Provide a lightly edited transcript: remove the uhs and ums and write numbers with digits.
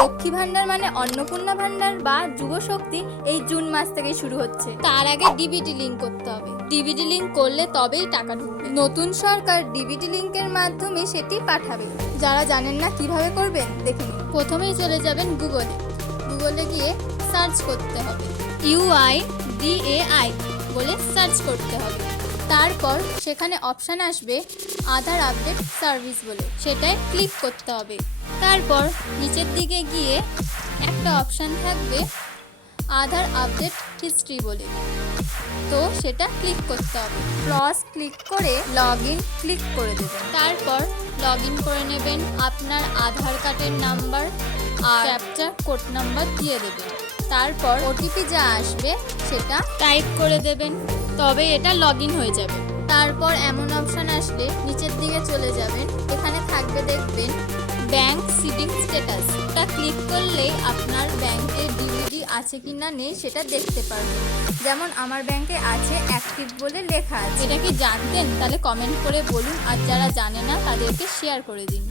লক্ষ্মী ভান্ডার মানে অন্নপূর্ণা ভান্ডার বা যুব শক্তি এই জুন মাস থেকে শুরু হচ্ছে। তার আগে ডিবিটি লিঙ্ক করতে হবে। ডিবিটি লিঙ্ক করলে তবেই টাকা ঢুকবে। নতুন সরকার ডিবিটি লিঙ্কের মাধ্যমে সেটি পাঠাবে। যারা জানেন না কিভাবে করবেন দেখে নিন। প্রথমেই চলে যাবেন গুগলে গিয়ে সার্চ করতে হবে UIDAI বলে সার্চ করতে হবে। তারপর সেখানে অপশান আসবে আধার আপডেট সার্ভিস বলে, সেটায় ক্লিক করতে হবে। তারপর নিচের দিকে গিয়ে একটা অপশান থাকবে আধার আপডেট হিস্ট্রি বলে, তো সেটা ক্লিক করতে হবে। ক্লিক করে লগইন ক্লিক করে দেবেন। তারপর লগইন করে নেবেন। আপনার আধার কার্ডের নাম্বার আর ক্যাপচার কোড নাম্বার দিয়ে দেবেন। তারপর ওটিপি যা আসবে সেটা টাইপ করে দেবেন, তবে এটা লগইন হয়ে যাবে। তারপর এমন অপশান আসলে নিচের দিকে চলে যাবেন। এখানে থাকবে দেখবেন ব্যাংক সিডিং স্ট্যাটাস। এটা ক্লিক করলেই আপনার ব্যাংকে ডিবিটি আছে কি না নেই সেটা দেখতে পারবেন। যেমন আমার ব্যাংকে আছে, অ্যাক্টিভ বলে লেখা আছে। এটা কি জানতেন? তাহলে কমেন্ট করে বলুন, আর যারা জানে না তাদেরকে শেয়ার করে দিন।